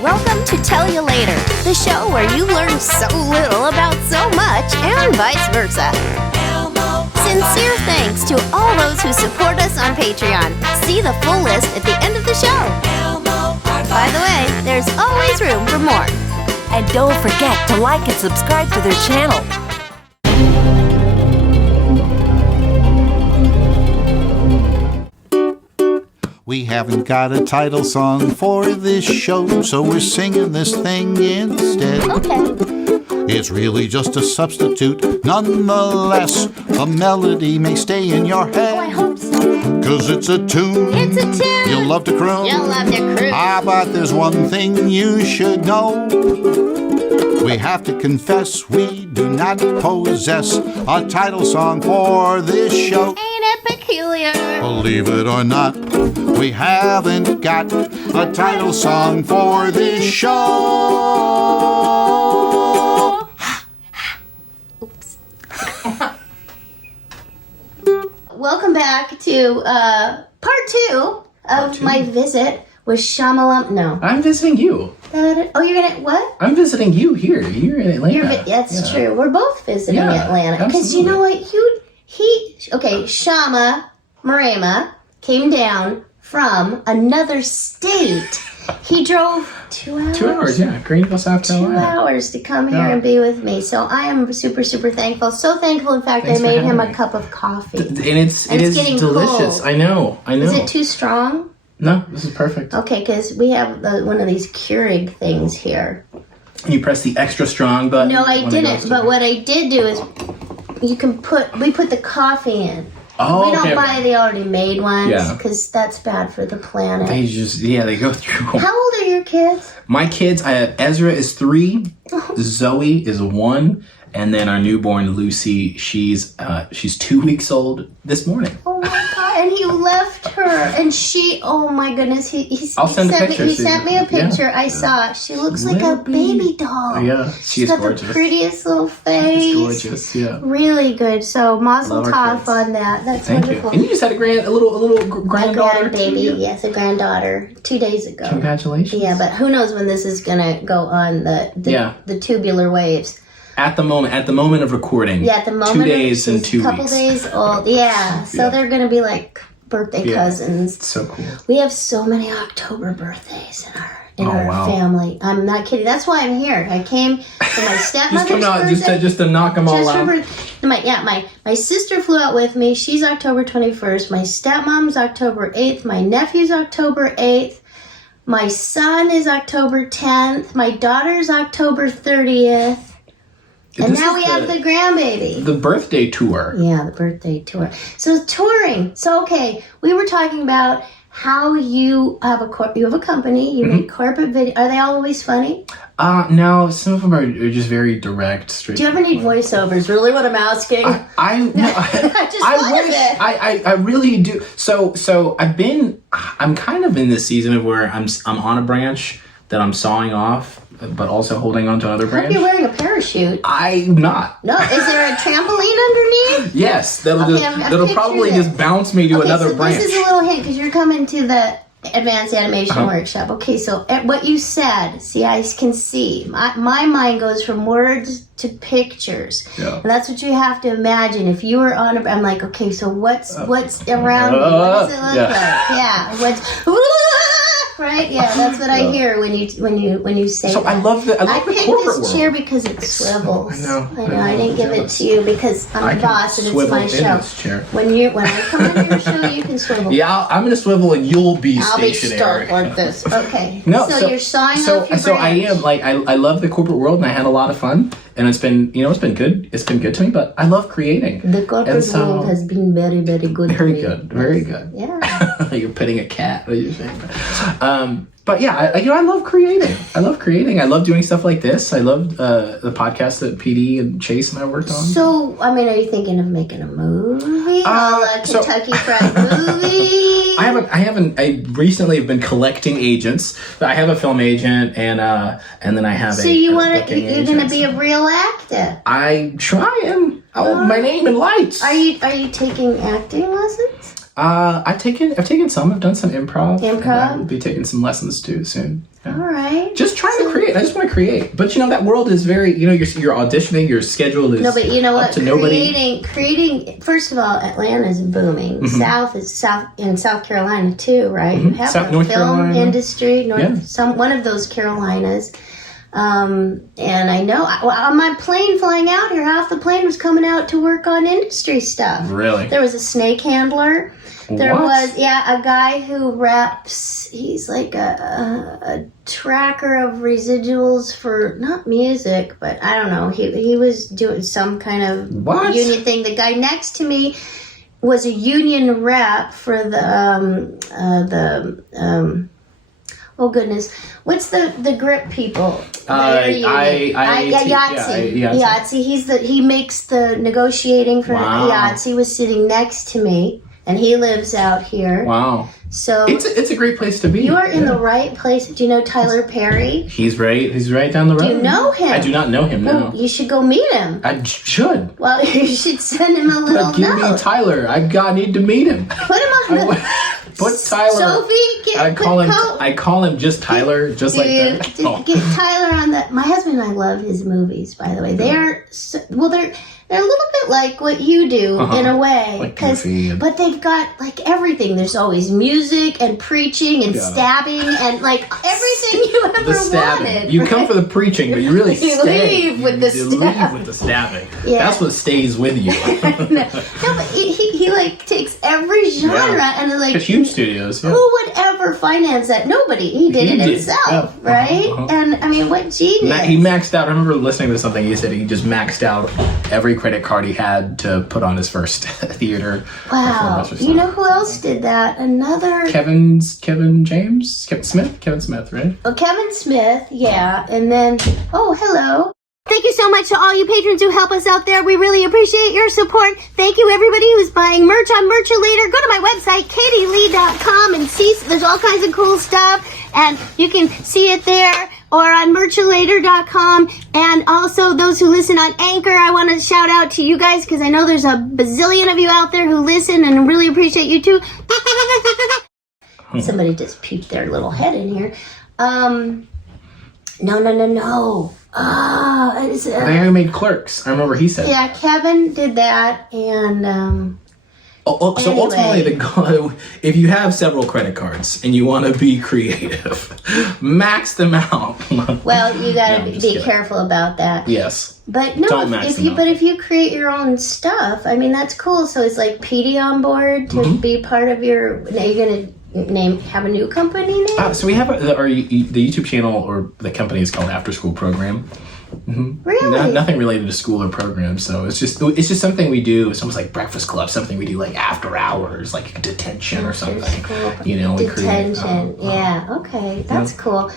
Welcome to Tell You Later, the show where you learn so little about so much and vice versa. Sincere thanks to all those who support us on Patreon. See the full list at the end of the show. By the way, there's always room for more. And don't forget to like and subscribe to their channel. We haven't got a title song for this show, so we're singing this thing instead. Okay. It's really just a substitute. Nonetheless, the melody may stay in your head. Oh, I hope so. 'Cause it's a tune. It's a tune. You'll love to croon. You'll love to cruise. But there's one thing you should know. We have to confess we do not possess a title song for this show. Ain't it peculiar? Believe it or not, we haven't got a title song for this show. Oops. Welcome back to part two of my visit with Shama Mrema. No. I'm visiting you. Oh, you're gonna what? I'm visiting you here. You're in Atlanta. That's true. We're both visiting Atlanta because you know what? Shama Mrema came down from another state. He drove 2 hours. 2 hours, yeah. Greenville, South Carolina. 2 hours to come here and be with me. So I am super, super thankful. So thankful, in fact, Thanks I made him me. a cup of coffee. And it's getting delicious. cold. I know. Is it too strong? No, this is perfect. Okay, because we have one of these Keurig things here. You press the extra strong button. No, I didn't. But what I did do is we put the coffee in. Oh, we don't buy the already made ones because that's bad for the planet. They go through. How old are your kids? My kids, I have Ezra is 3, Zoe is 1, and then our newborn Lucy, she's 2 weeks old this morning. Oh my god! And he left her, and she. Oh my goodness! I'll send a picture. He sent me a picture. Yeah. I saw it. She looks like a baby doll. Yeah, she's got gorgeous. the prettiest little face. She's gorgeous. Yeah. Really good. So mazel tov on that. That's Thank wonderful. you. And you just had a little granddaughter. A grandbaby. Yes, a granddaughter. 2 days ago. Congratulations. Yeah, but who knows when this is gonna go on the tubular waves. At the moment of recording. Yeah, at the moment. 2 days and 2 weeks. A couple days old. Yeah. So they're gonna be like birthday cousins. It's so cool. We have so many October birthdays in our family. I'm not kidding. That's why I'm here. I came for my stepmother's birthday. just to knock them all out. My sister flew out with me. She's October 21st. My stepmom's October 8th. My nephew's October 8th. My son is October 10th. My daughter's October 30th. And now we have the grandbaby. The birthday tour. Yeah, the birthday tour. So touring. So okay, we were talking about how you have a company. You make corporate video. Are they always funny? No, some of them are just very direct. Straight. Do you ever need voiceovers? Really, what I'm asking? I really do. So I'm kind of in this season of where I'm on a branch that I'm sawing off, but also holding on to another branch. I hope you're wearing a parachute. I'm not. No, is there a trampoline underneath? Yes, that'll probably just bounce me to another branch. This is a little hint because you're coming to the advanced animation workshop. Okay, so what you said, see, I can see. My mind goes from words to pictures. Yeah. And that's what you have to imagine. If you were on I'm like, okay, so what's around me? What does it look like? Yeah. Right? Yeah, that's what I hear when you say so that. I picked this chair because it swivels. I know. I didn't give it to you because I'm the boss and it's my show. When I come on your show, you can swivel. Yeah, I'm going to swivel and you'll be stationary. I'll be stuck like this. Okay. No, so you're sawing off your branch. So I am I love the corporate world and I had a lot of fun and it's been good. It's been good to me, but I love creating. The corporate world has been very, very good. Very good. Very good. Yeah. You're petting a cat. What are you saying? But yeah, I love creating. I love doing stuff like this. I love the podcast that PD and Chase and I worked on. So, are you thinking of making a movie? Kentucky Fried Movie? I recently have been collecting agents. I have a film agent and then I have you're going to be a real actor? I'm trying. My name in lights. Are you taking acting lessons? I've taken some. I've done some improv. Improv? And I'll be taking some lessons too soon. Yeah. All right. Just trying to create. I just want to create. But that world is very, you're auditioning, your schedule is no, but you know up what? to nobody. Creating. First of all, Atlanta is booming. Mm-hmm. In South Carolina too, right? Mm-hmm. You have the North film Carolina. industry, one of those Carolinas. And I know on my plane flying out here, half the plane was coming out to work on industry stuff. Really? There was a snake handler. There What? was, a guy who reps, he's like a tracker of residuals for, not music, but I don't know, he was doing some kind of What? union thing. The guy next to me was a union rep for oh goodness, what's the grip people? Yahtzee. Yahtzee. He makes the negotiating for Yahtzee. He was sitting next to me, and he lives out here. Wow. So it's a great place to be. You are in the right place. Do you know Tyler Perry? He's right down the road. Do you know him? I do not know him, no. Well, you should go meet him. I should. Well, you should send him a little But give note. me Tyler. I need to meet him. Put him on the... Put Tyler. Sophie, I call him just Tyler, just like that. Get Tyler on the... My husband and I love his movies, by the way. They're a little bit like what you do in a way, like Goofy but they've got like everything. There's always music and preaching and stabbing and like everything you ever wanted. You come for the preaching, but you really You stay. leave with the You leave with the stabbing. Yeah. That's what stays with you. No, but he like takes every genre and like It's huge studios. Yeah. who would ever finance that? Nobody. He did it himself, Yeah. right? And I mean, what genius! He maxed out. I remember listening to something he said. He just maxed out every credit card he had to put on his first theater. Wow. You know who else did that? Another Kevin Smith, right? Oh, Kevin Smith, yeah. And then, oh, hello. Thank you so much to all you patrons who help us out there. We really appreciate your support. Thank you, everybody who's buying merch on Merchulator. Go to my website, katielee.com, and see there's all kinds of cool stuff. And you can see it there or on Merchulator.com. And also those who listen on Anchor, I want to shout out to you guys because I know there's a bazillion of you out there who listen and really appreciate you too. Somebody just peeped their little head in here. No. They made Clerks. I remember he said. Yeah, Kevin did that, and So anyway. ultimately, the goal, if you have several credit cards and you want to be creative, max them out. well, you gotta I'm just be kidding. careful about that. Yes. But no, Don't max them out. if you create your own stuff, I mean that's cool. So it's like PD on board to be part of your. Are you gonna have a new company name? So we have the YouTube channel, or the company is called After School Program. Really? Nothing related to school or programs. So it's just something we do. It's almost like Breakfast Club, something we do like after hours, like detention or something. We create. Detention. Yeah. Okay, that's cool.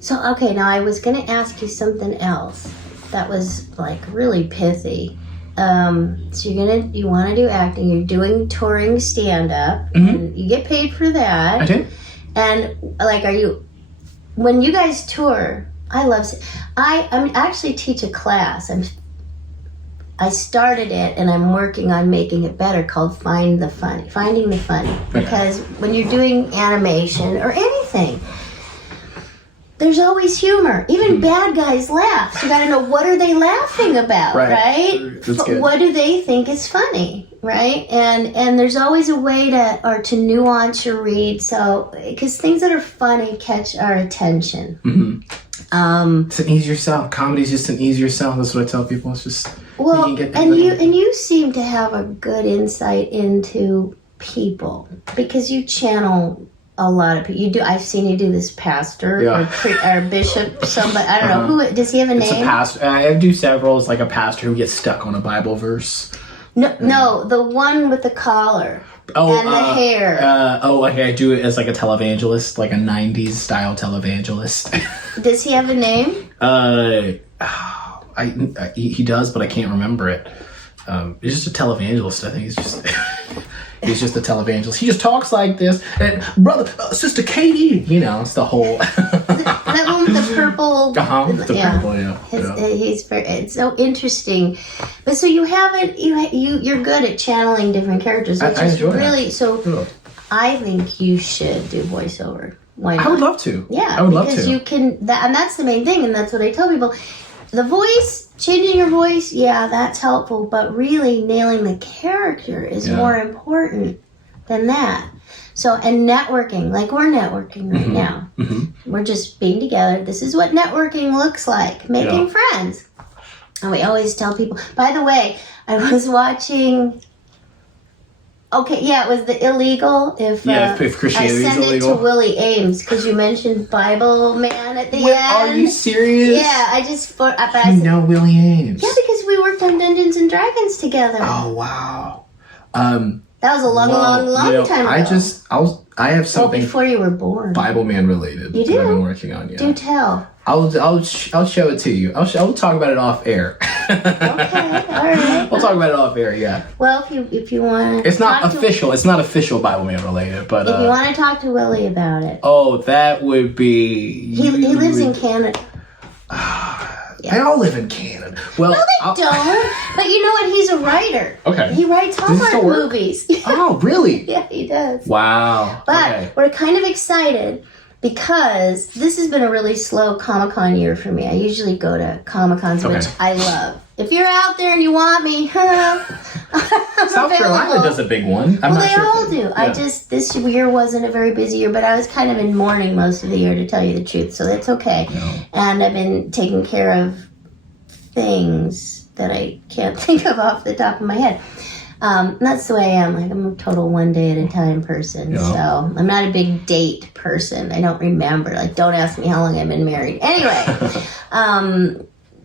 So okay, now I was gonna ask you something else that was like really pithy. So you want to do acting. You're doing touring stand up, and you get paid for that. I do. And like, when you guys tour? I actually teach a class. I started it and I'm working on making it better, called Finding the Funny. Because when you're doing animation or anything, there's always humor. Even bad guys laugh. You got to know, what are they laughing about, right? That's good. What do they think is funny, right? And there's always a way to nuance your read, so because things that are funny catch our attention. It's an easier sell. Comedy's just an easier sell. That's what I tell people. It's just well, you can get and you seem to have a good insight into people because you channel a lot of people. You do. I've seen you do this pastor or bishop. Somebody, I don't know who. Does he have a name? It's a pastor. I do several. It's like a pastor who gets stuck on a Bible verse. No, the one with the collar and the hair. Okay. I do it as like a televangelist, like a '90s style televangelist. Does he have a name? He does, but I can't remember it. He's just a televangelist. I think he's just a televangelist. He just talks like this. And brother, sister Katie, it's the whole. That one with the purple. The purple, It's so interesting. But so you haven't, you're good at channeling different characters, which is really, that. So I think you should do voiceover. Why not? I would love to. Yeah. I would love to. Because you can, and that's the main thing, and that's what I tell people. The voice, changing your voice, that's helpful, but really nailing the character is more important than that. So, and networking, like we're networking right now. Mm-hmm. We're just being together. This is what networking looks like, making friends. And we always tell people, by the way, I was watching, it was the illegal. If Christianity is illegal. I sent it to Willie Ames because you mentioned Bible Man at the end. Are you serious? Yeah, I just... You know Willie Ames? Yeah, because we worked on Dungeons and Dragons together. Oh, wow. That was a long time ago. I have something before you were born. Bible Man related. You do? That I've been working on. Do tell. I'll show it to you. I'll talk about it off air. Okay, all right. We'll talk about it off air. Yeah. Well, if you want, it's not official. It's not official Bible Man related, but if you want to talk to Willie about it. Oh, that would be. He lives in Canada. They all live in Canada. Well, no, they don't. But you know what? He's a writer. Okay. He writes Hallmark movies. Oh, really? Yeah, he does. Wow. But we're kind of excited because this has been a really slow Comic-Con year for me. I usually go to Comic-Cons, which I love. If you're out there and you want me, South Carolina does a big one. They all do. Yeah. This year wasn't a very busy year, but I was kind of in mourning most of the year, to tell you the truth, so that's okay. No. And I've been taking care of things that I can't think of off the top of my head. That's the way I am. Like, I'm a total one day at a time person. Yeah. So I'm not a big date person. I don't remember. Like, don't ask me how long I've been married. Anyway,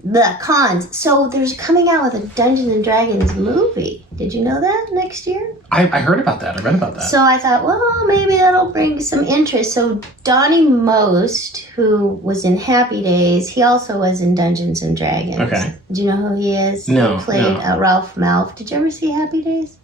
the cons. So there's coming out with a Dungeons and Dragons movie. Did you know that next year? I heard about that. I read about that. So I thought, well, maybe that'll bring some interest. So Donnie Most, who was in Happy Days, he also was in Dungeons and Dragons. Okay. Do you know who he is? No. He played Ralph Malph. Did you ever see Happy Days?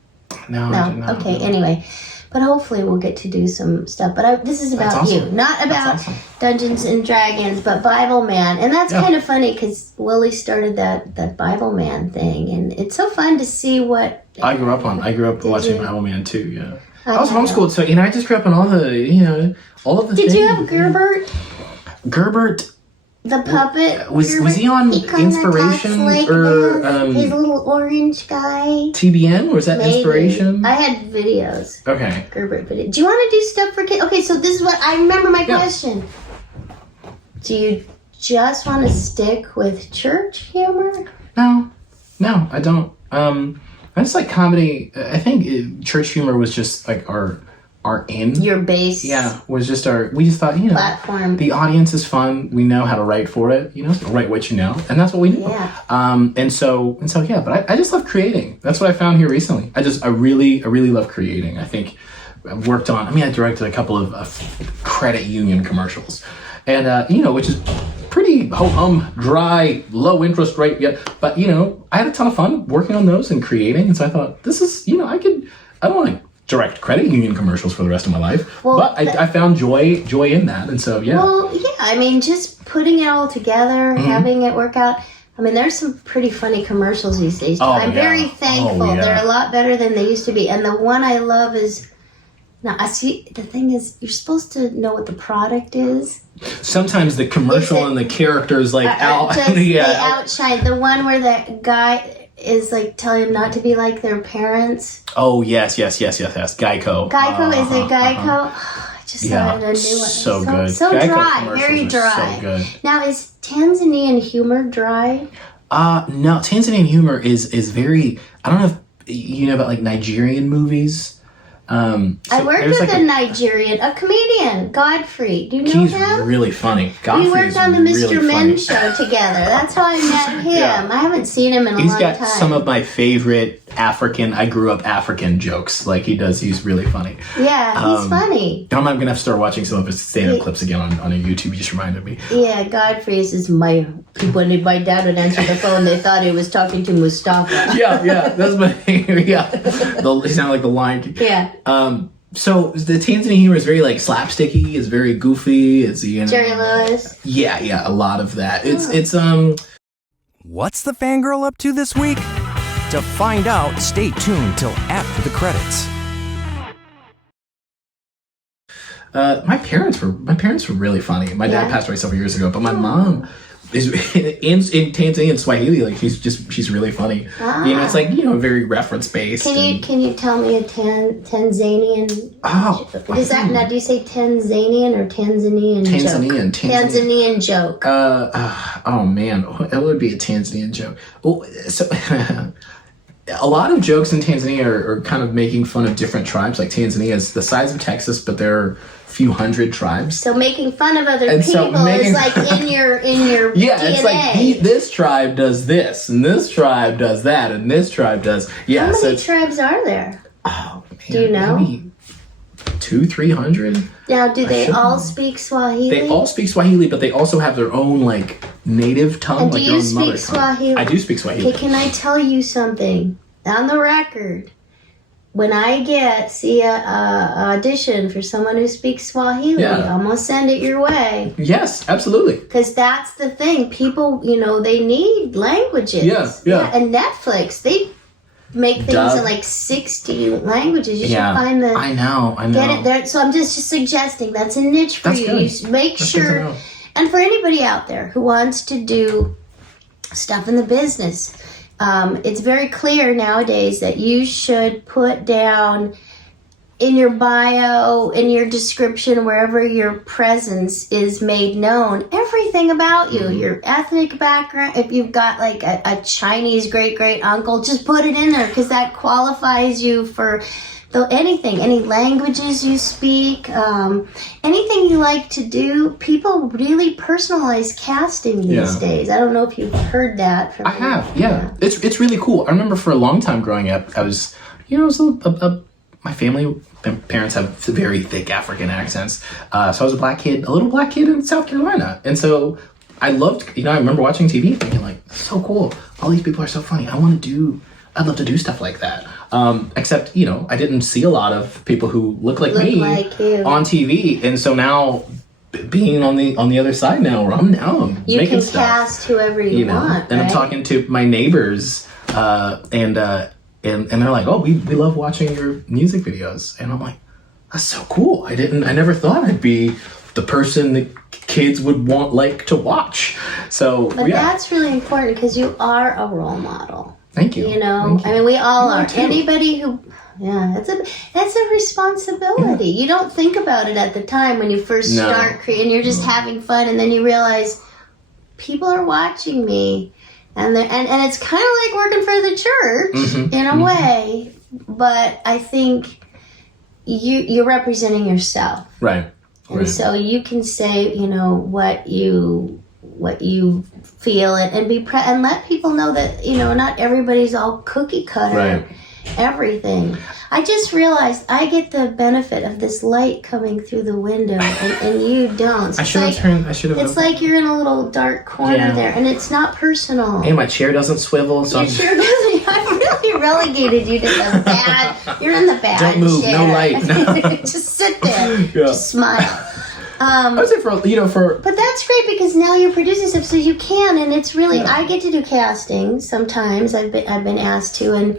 No. I did not. Okay. Anyway. But hopefully we'll get to do some stuff. But this is about you, not about Dungeons and Dragons, but Bible Man. And that's kind of funny because Willie started that Bible Man thing. And it's so fun to see what... I grew up watching Bible Man too, yeah. I was homeschooled, so, I just grew up on all of the Did you have Gerbert? Gerbert... The puppet was he on Inspiration like or his little orange guy? TBN, or was that Inspiration? I had videos. Okay. Gerbert video. Do you want to do stuff for kids? Okay, so this is what I remember my question. Do you just want to stick with church humor? No, I don't. I just like comedy. I think church humor was just like our your base. Yeah, was just we just thought, platform. The audience is fun. We know how to write for it. So write what you know, and that's what we do. Yeah. And so yeah. But I just love creating. That's what I found here recently. I really love creating. I think I've worked on. I directed a couple of credit union commercials, and which is pretty dry, low interest rate. Yeah, but I had a ton of fun working on those and creating. And so I thought, this is I don't want to direct credit union commercials for the rest of my life, but I found joy in that, and so yeah. Well, yeah, just putting it all together, having it work out. There's some pretty funny commercials these days. I'm very thankful. They're a lot better than they used to be, and the one I love is. Now, the thing is, you're supposed to know what the product is. Sometimes the commercial and the characters they outshine. The one where that guy is like telling him not to be like their parents. Oh, yes. Geico. Geico, is it Geico? I just thought a new one. So good. So dry, very dry. So good. Now, is Tanzanian humor dry? No, Tanzanian humor is very, I don't know if you know about like Nigerian movies. I worked with a comedian, Godfrey. Do you know him? He's really funny. We worked on the Mr. Men show together. That's how I met him. Yeah. I haven't seen him in a long time. He's got some of my favorite I grew up African jokes. Like he does. He's really funny. Yeah, he's funny. I'm going to have to start watching some of his stand-up clips again on a YouTube. You just reminded me. Yeah, Godfrey is when my dad would answer the phone, they thought he was talking to Mustafa. Yeah, that's my yeah. He sounded like the Lion King. Yeah. So the Tanzanian humor is very like slapsticky. It's very goofy. It's Jerry Lewis. Yeah, a lot of that. It's What's the fangirl up to this week? To find out, stay tuned till after the credits. My parents were really funny. My dad passed away several years ago, but my mom is in Tanzanian Swahili. Like she's really funny. It's like very reference based. Can you tell me a Tanzanian? Does that now? Do you say Tanzanian or Tanzanian? Tanzanian joke. Oh man, it would be a Tanzanian joke. Well, so. A lot of jokes in Tanzania are kind of making fun of different tribes. Like Tanzania is the size of Texas, but there are a few hundred tribes. So making fun of other people is like in your yeah, DNA. It's like this tribe does this, and this tribe does that, and this tribe does How many tribes are there? Oh man, do you know? Maybe 200-300. Now, do they all speak Swahili? They all speak Swahili, but they also have their own like native tongue. And like do you speak Swahili? I do speak Swahili. Okay, can I tell you something? On the record, when I see a audition for someone who speaks Swahili, I'm going to send it your way. Yes, absolutely. Because that's the thing. People, they need languages. Yeah. And Netflix, they make things in like 60 languages. You should find the... I know. Get it there. So I'm just suggesting that's a niche for you. Good. You make sure... And for anybody out there who wants to do stuff in the business... it's very clear nowadays that you should put down in your bio, in your description, wherever your presence is made known, everything about you, your ethnic background. If you've got like a Chinese great uncle, just put it in there because that qualifies you for anything, any languages you speak, anything you like to do. People really personalize casting these days. I don't know if you've heard that from I have, yeah. It's really cool. I remember for a long time growing up, I was, my parents have very thick African accents. So I was a little black kid in South Carolina. And so I loved, I remember watching TV thinking like, so cool. All these people are so funny. I'd love to do stuff like that. Except, I didn't see a lot of people who look like me on TV. And so now being on the other side now, where I'm you making can stuff, cast whoever you want. And I'm talking to my neighbors, and they're like, "Oh, we love watching your music videos," and I'm like, "That's so cool! I never thought I'd be the person that kids would like to watch." So, but that's really important because you are a role model. Thank you. I mean, we all are. Anybody who, that's a responsibility. You don't think about it at the time when you first start creating. You're just having fun, and then you realize people are watching me, and it's kind of like working for the church in a way. But I think you're representing yourself, right? And so you can say, what you feel it and and let people know that not everybody's all cookie cutter everything. I just realized I get the benefit of this light coming through the window and you don't. So it's like you're in a little dark corner there, and it's not personal. And my chair doesn't swivel. So your chair doesn't. I really relegated you to the bad. You're in the bad. Don't move. Chair. No light. No. Just sit there. Just smile. I would say but that's great because now you're producing stuff, so you can, and it's really. I get to do casting sometimes. I've been asked to, and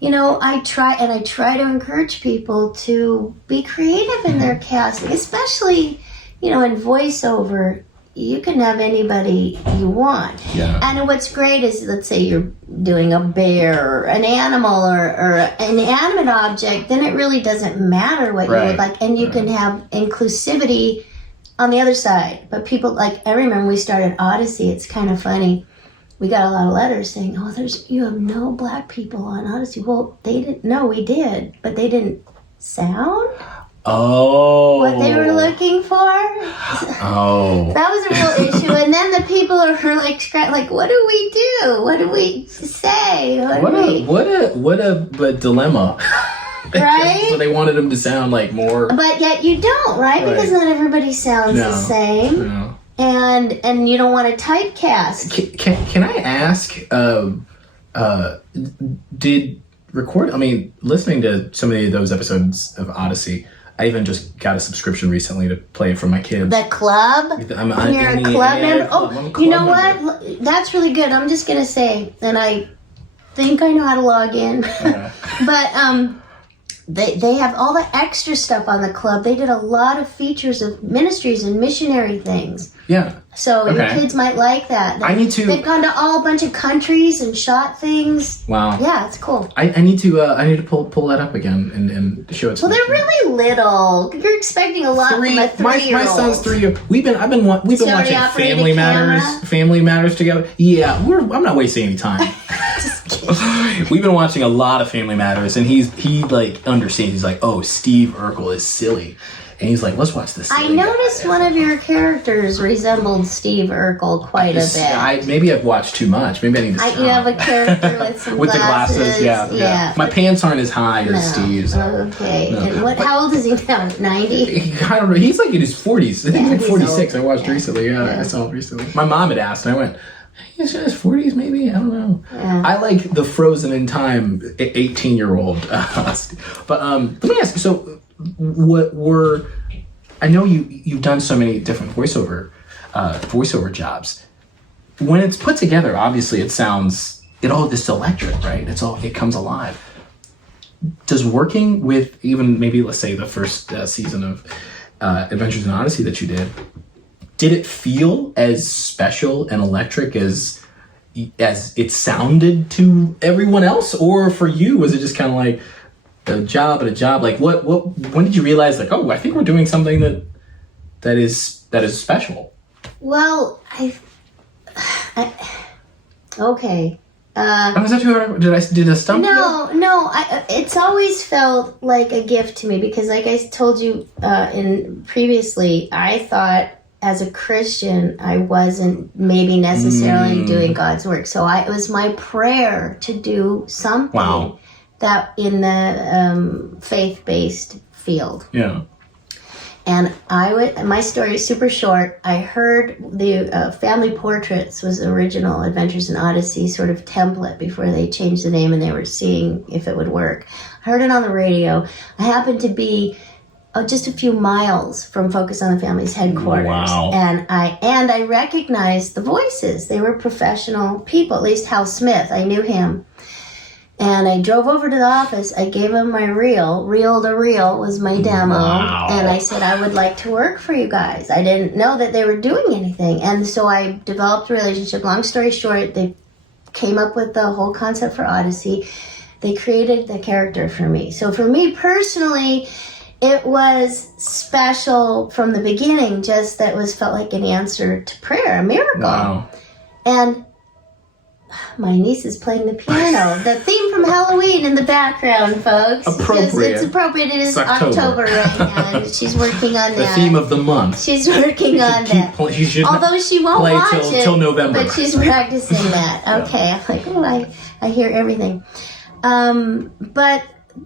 I try to encourage people to be creative in their casting, especially in voiceover. You can have anybody you want. Yeah. And what's great is, let's say you're doing a bear or an animal or an animate object, then it really doesn't matter what you look like, and you can have inclusivity on the other side. But people, I remember we started Odyssey, it's kind of funny. We got a lot of letters saying, you have no black people on Odyssey. Well, they didn't, no, we did, but they didn't sound what they were looking for. That was a real issue. And then the people are like, what do we do? What do we say? What a dilemma. Right? So they wanted them to sound like more. But yet you don't, right? Because not everybody sounds the same. No. And you don't want to typecast. Can I ask, listening to so many of those episodes of Odyssey, I even just got a subscription recently to play it for my kids. The club? You're a club member? Oh, you know what? That's really good. I'm just going to say, and I think I know how to log in, but they have all the extra stuff on the club. They did a lot of features of ministries and missionary things. Yeah. So your kids might like that. They've gone to a bunch of countries and shot things. Wow. Yeah, it's cool. I need to pull that up again and show it to Well, they're really little. You're expecting a lot from a 3-year-old. My son's 3 We've been watching Family Matters together. Yeah, I'm not wasting any time. We've been watching a lot of Family Matters, and he like understands. He's like, oh, Steve Urkel is silly. And he's like, let's watch this. I noticed one of your characters resembled Steve Urkel quite a bit. Maybe I've watched too much. Maybe I need to stop. You have a character with some with glasses. The glasses, yeah. My pants aren't as high as Steve's. Okay. No. And how old is he now? 90? I don't know. He's like in his 40s. I think he's like 46. Old. I watched recently. Yeah, I saw it recently. My mom had asked, and I went, he's in his 40s maybe? I don't know. Yeah. I like the frozen in time 18-year-old. But let me ask you, so I know you've done so many different voiceover jobs. When it's put together, obviously it's all this electric, right? It comes alive. Does working with even maybe let's say the first season of Adventures in Odyssey that you did it feel as special and electric as it sounded to everyone else, or for you was it just kind of like a job? Like when did you realize like, oh, I think we're doing something that is special? Well, okay. Was that too, did I stump you? No. It's always felt like a gift to me because, like I told you previously, I thought as a Christian I wasn't maybe necessarily doing God's work. So it was my prayer to do something. Wow. That in the faith-based field. Yeah. And my story is super short. I heard the Family Portraits was the original Adventures in Odyssey sort of template before they changed the name and they were seeing if it would work. I heard it on the radio. I happened to be just a few miles from Focus on the Family's headquarters. Wow. And I recognized the voices. They were professional people, at least Hal Smith. I knew him. And I drove over to the office. I gave him my reel to reel was my demo. Wow. And I said, I would like to work for you guys. I didn't know that they were doing anything. And so I developed a relationship. Long story short, they came up with the whole concept for Odyssey. They created the character for me. So for me personally, it was special from the beginning, just that felt like an answer to prayer, a miracle. Wow. And my niece is playing the piano. The theme from Halloween in the background, folks. Appropriate. It's appropriate. It is October right now, and she's working on that. The theme of the month. She's working on that. Although she won't watch it till November. But she's practicing that. Okay, I'm like, oh, I hear everything.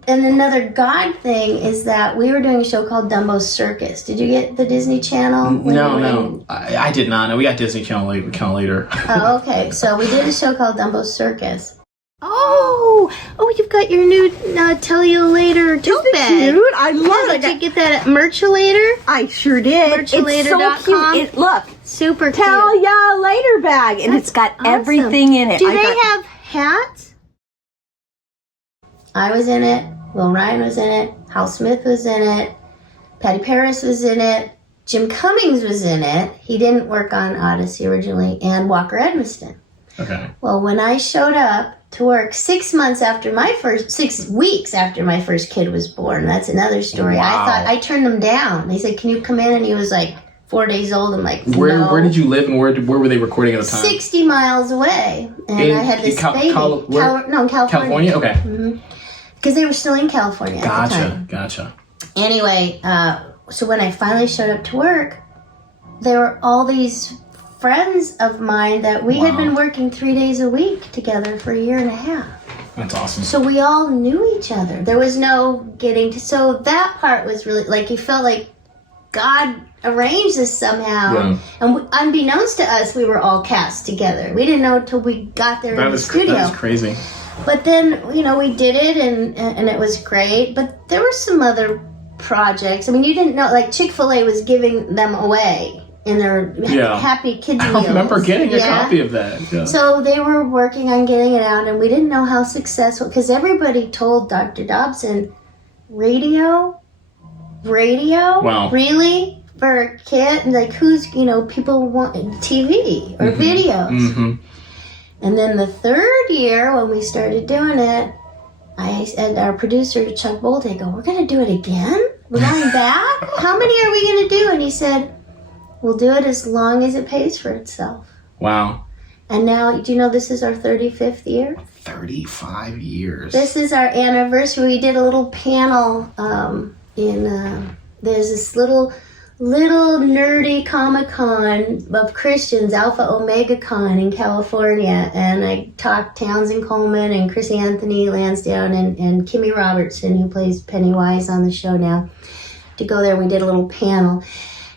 And another God thing is that we were doing a show called Dumbo's Circus. Did you get the Disney Channel? No. I did not. No, we got Disney Channel later. Oh, okay. So we did a show called Dumbo's Circus. Oh, you've got your new Tell You Later tote bag. Cute? I love it. Did you get that at Merchulator? I sure did. Merchulator.com. It's so cute. Look, super Tell cute. Ya Later bag, and it's got everything in it. Do they have hats? I was in it. Will Ryan was in it. Hal Smith was in it. Patty Paris was in it. Jim Cummings was in it. He didn't work on Odyssey originally. And Walker Edmiston. Okay. Well, when I showed up to work 6 weeks after my first kid was born, that's another story. Wow. I thought I turned him down. They said, "Can you come in?" And he was like 4 days old. I'm like, no. Where did you live, and where were they recording at the time? 60 miles away. And I had this baby. In California. California? Okay. Mm-hmm. Because they were still in California at the time. Gotcha. Anyway, so when I finally showed up to work, there were all these friends of mine that we had been working 3 days a week together for 1.5 years. That's awesome. So we all knew each other. There was no getting to... So that part was really... Like, you felt like God arranged this somehow. Yeah. And unbeknownst to us, we were all cast together. We didn't know until we got there in the studio. That was crazy. But then, we did it and it was great. But there were some other projects. I mean, you didn't know, like Chick-fil-A was giving them away in their Happy Kids meals. I remember getting a copy of that. Yeah. So they were working on getting it out, and we didn't know how successful, because everybody told Dr. Dobson, radio? Wow. Really? For a kid? Like, who's, people want TV or videos. Mm-hmm. And then the third year, when we started doing it, I said, our producer, Chuck Bolte, we're going to do it again? We're going back? How many are we going to do? And he said, we'll do it as long as it pays for itself. Wow. And now, do you know this is our 35th year? 35 years. This is our anniversary. We did a little panel there's this little nerdy Comic-Con of Christians, Alpha Omega Con in California. And I talked Townsend Coleman and Chris Anthony Lansdowne and Kimmy Robertson, who plays Pennywise on the show now, to go there. We did a little panel.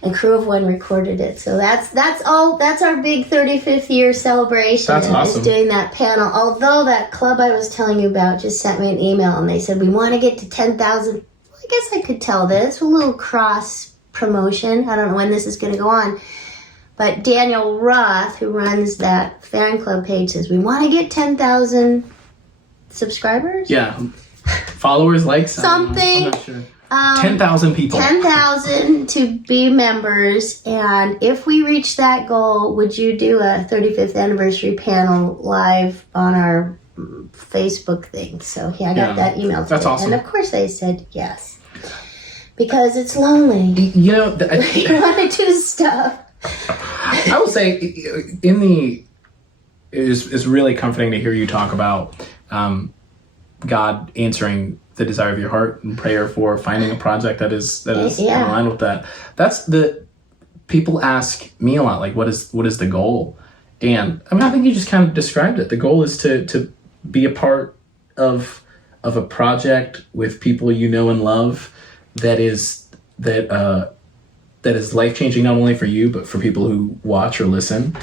And Crew of One recorded it. So that's our big 35th year celebration. That's awesome. Is doing that panel. Although that club I was telling you about just sent me an email and they said, we want to get to 10,000. I guess I could tell this. A little cross promotion. I don't know when this is going to go on. But Daniel Roth, who runs that fan club page, says, we want to get 10,000 subscribers? Yeah. Followers, likes? Something. I'm not sure. 10,000 people. 10,000 to be members, and if we reach that goal, would you do a 35th anniversary panel live on our Facebook thing? So I got that email today. That's awesome. And of course they said yes. Because it's lonely. You want to do stuff. I will say, it's really comforting to hear you talk about God answering the desire of your heart and prayer for finding a project that is in line with that. That's people ask me a lot, like, what is the goal? And I think you just kind of described it. The goal is to be a part of a project with people you know and love that is life-changing, not only for you, but for people who watch or listen.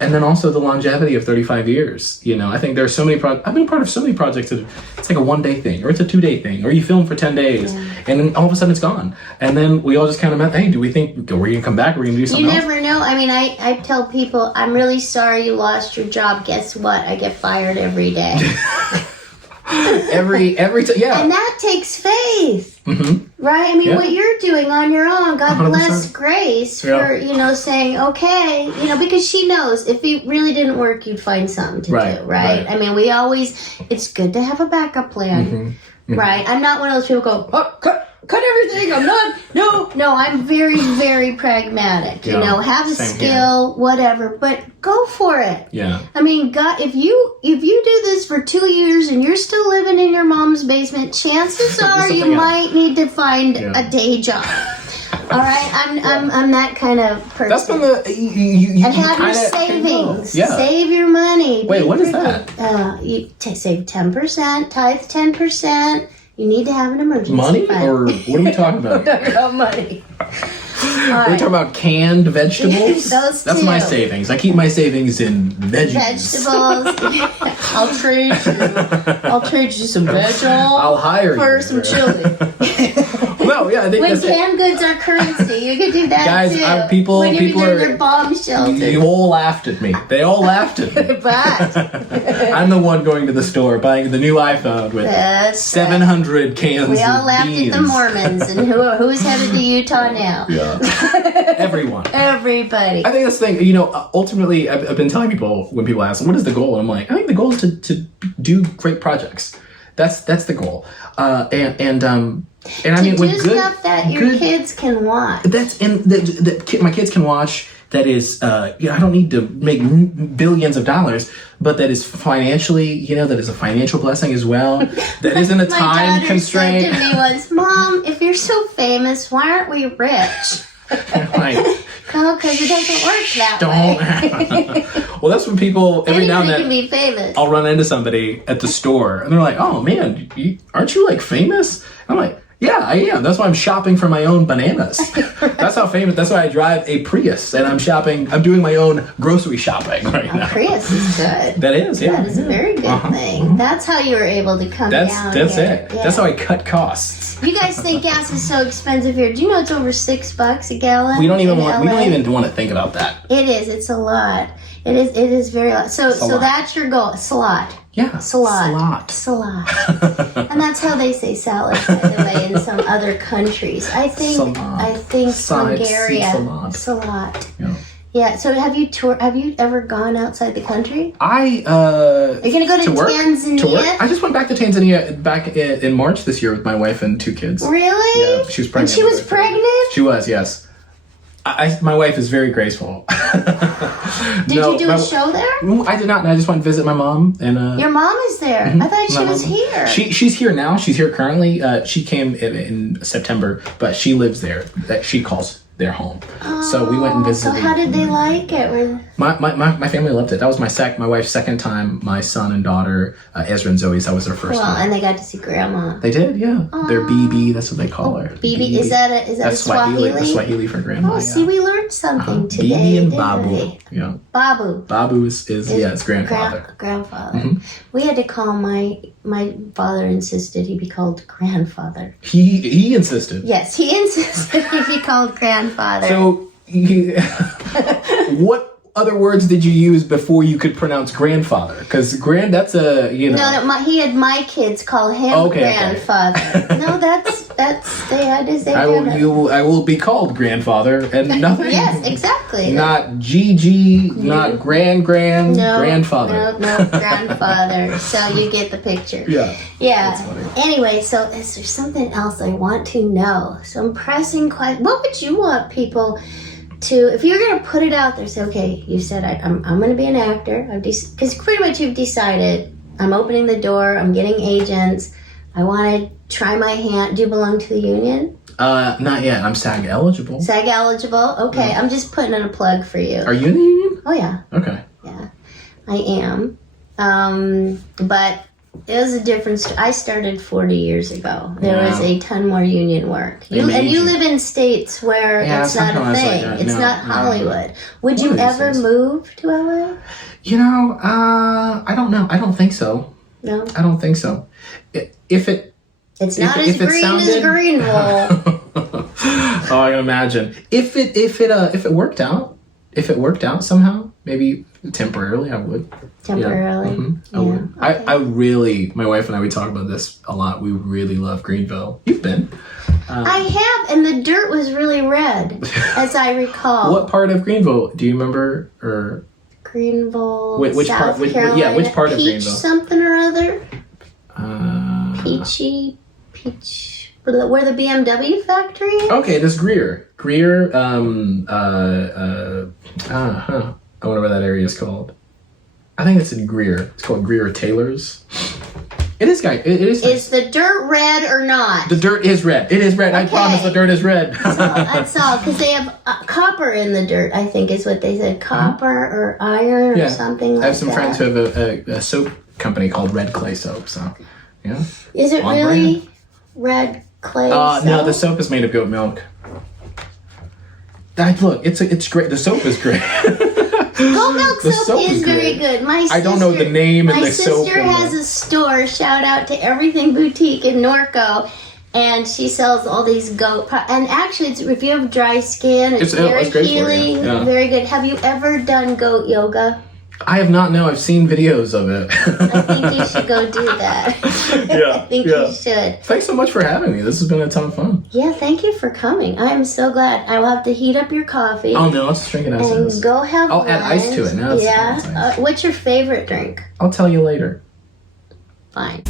And then also the longevity of 35 years. I think there are so many I've been a part of so many projects that it's like a 1-day thing, or it's a 2-day thing, or you film for 10 days, and then all of a sudden it's gone. And then we all just kind of met, hey, do we think, we're going to come back, we're going to do something else? You never know. I mean, I tell people, I'm really sorry you lost your job. Guess what? I get fired every day. every time, yeah. And that takes faith, right? I mean, Yeah. what you're doing on your own, God 100%. bless Grace for, saying, okay, because she knows if it really didn't work, you'd find something to do, right? I mean, it's good to have a backup plan, right? I'm not one of those people who go, oh, cut everything, I'm not, no, I'm very, very pragmatic, have a Same skill, whatever, but go for it. Yeah. I mean, God, if you do this for 2 years and you're still living in your mom's basement, chances are you might need to find a day job. All right, I'm that kind of person. That's been you and have your savings. Yeah. Save your money. Wait, what is that? You save 10%, tithe 10%. You need to have an emergency Money, fund. or what are we talking about? We're talking about money. Are we talking about canned vegetables? Those That's two. my savings. I keep my savings in veggies. Vegetables. I'll trade you some veg I'll hire for you some chili. No, yeah, I think When that's canned goods are currency, you could do that Guys, too. people when you're are doing your bomb shelter. You all laughed at me. They all laughed at me. But I'm the one going to the store buying the new iPhone with that's 700 cans we all of laughed beans. at the Mormons, and who's headed to Utah now? Yeah. Everyone. Everybody. I think that's the thing. Ultimately, I've been telling people when people ask, "What is the goal?" And I'm like, I think the goal is to do great projects. That's the goal. And I mean, do with good stuff that your kids can watch. That's my kids can watch. That is, I don't need to make billions of dollars, but that is financially, that is a financial blessing as well. That isn't a time My constraint. daughter said to me once, Mom, if you're so famous, why aren't we rich? Like, Oh, because it doesn't work that way. Well, that's when people every now and Anybody then can be famous. I'll run into somebody at the store and they're like, "Oh man, aren't you like famous?" I'm like, Yeah, I am. That's why I'm shopping for my own bananas. That's how famous. That's why I drive a Prius, and I'm shopping. I'm doing my own grocery shopping right now. Prius is good. That is, yeah. That is a very good thing. That's how you were able to come down. That's here. it. Yeah. That's how I cut costs. You guys think gas is so expensive here? Do you know it's over $6 a gallon? We don't even in LA? want to think about that. It is. It's a lot. It is very lot. So lot. that's your goal. Salad. Yeah. Salad. And that's how they say salad, by the way, in some other countries. I think Hungary. Salad. Yeah. So have you ever gone outside the country? Are you gonna go to Tanzania? To work? I just went back to Tanzania back in March this year with my wife and 2 kids. Really? Yeah, she was pregnant. And she was pregnant? She was, yes. My wife is very graceful. Did you do a show there? I did not. I just went to visit my mom. And your mom is there. I thought she was here. She's here now. She's here currently. She came in September, but she lives there. She calls their home. So we went and visited. So how did they like it? My family loved it. That was my wife's second time. My son and daughter, Ezra and Zoe, that was their first time. And they got to see Grandma. They did, yeah. They're BB, that's what they call her. BB, is that a Swahili? That's Swahili for grandma. Oh, see, we learned something today. BB and Babu. Yeah. Babu. Babu is grandfather. Grandfather. We had to call my father insisted he be called grandfather. He insisted. Yes, he insisted he be called grandfather. So, what other words did you use before you could pronounce grandfather? Because that's a, No, he had my kids call him grandfather. Okay. No, that's they had to say. I will be called grandfather and nothing. Yes, exactly. Not GG, not grandfather. No, grandfather. So you get the picture. Yeah. Yeah. Anyway, so is there something else I want to know? Some pressing question. What would you want people to, if you're going to put it out there, say, okay, you said I'm going to be an actor, because pretty much you've decided, I'm opening the door, I'm getting agents, I want to try my hand. Do you belong to the union? Not yet. I'm SAG eligible. SAG eligible? Okay, I'm just putting in a plug for you. Are you in the union? Oh, yeah. Okay. Yeah, I am. But it was a difference. I started 40 years ago. There was a ton more union work. You live in states where it's not a thing. It's not Hollywood. Would you ever move to LA? I don't know. I don't think so. No? I don't think so. It's not as green as Greenville. Oh, I can imagine. If it worked out somehow, maybe temporarily, I would. Temporarily, yeah. Mm-hmm. I would. Okay. I really, my wife and I, we talk about this a lot. We really love Greenville. You've been. I have, and the dirt was really red, as I recall. What part of Greenville do you remember? Or Greenville, which South part? Carolina. Which part of Peach Greenville? Something or other. Peach. Where the BMW factory is? Okay, this Greer. I wonder what that area is called. I think it's in Greer. It's called Greer Taylor's. It is, guys. It is. Is the dirt red or not? The dirt is red. It is red. Okay. I promise the dirt is red. That's all. Because they have copper in the dirt, I think is what they said. Copper or iron or something like that. I have some friends who have a soap company called Red Clay Soap. So, yeah. Is it really red clay soap? No, the soap is made of goat milk. Look, it's great. The soap is great. Goat milk soap is very good. I don't know the name of the soap. My sister has a store, shout out to Everything Boutique in Norco, and she sells all these goat and actually, if you have dry skin, it's very healing, very good. Have you ever done goat yoga? I have not. No, I've seen videos of it. I think you should go do that. I think you should. Thanks so much for having me. This has been a ton of fun. Yeah, thank you for coming. I'm so glad. I will have to heat up your coffee. Oh no, let's drink it as and is. Go have I'll add ice to it now. Yeah. What's your favorite drink? I'll tell you later. Fine.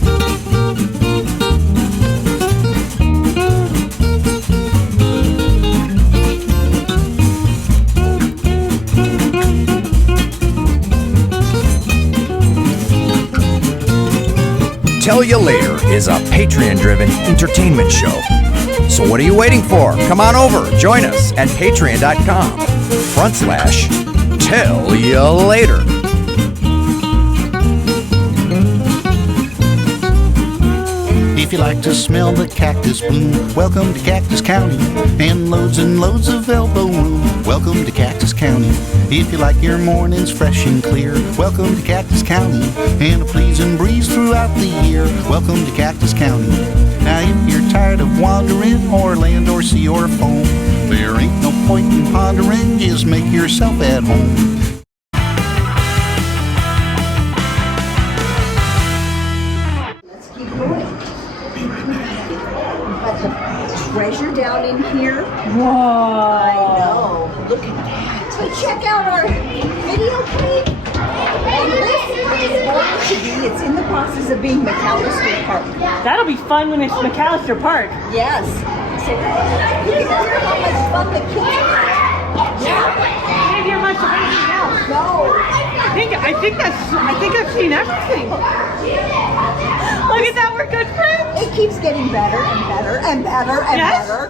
Tell You Later is a Patreon-driven entertainment show. So what are you waiting for? Come on over. Join us at patreon.com/Tell You Later. If you like to smell the cactus bloom, welcome to Cactus County. And loads of elbow room, welcome to Cactus County. If you like your mornings fresh and clear, welcome to Cactus County. And a pleasing breeze throughout the year, welcome to Cactus County. Now if you're tired of wandering o'er land or sea or foam, there ain't no point in pondering, just make yourself at home. Let's keep going. But the treasure down in here. Whoa! I know. Look at that. So check out our video clip. And this is going to be, it's in the process of being McAllister Park. That'll be fun when it's McAllister Park. Yes. So you can hear how much fun the kids have. Yeah. Maybe you're much of anything else. No. I think I've seen everything. Look at that, we're good friends. It keeps getting better and better and better and Yes. better.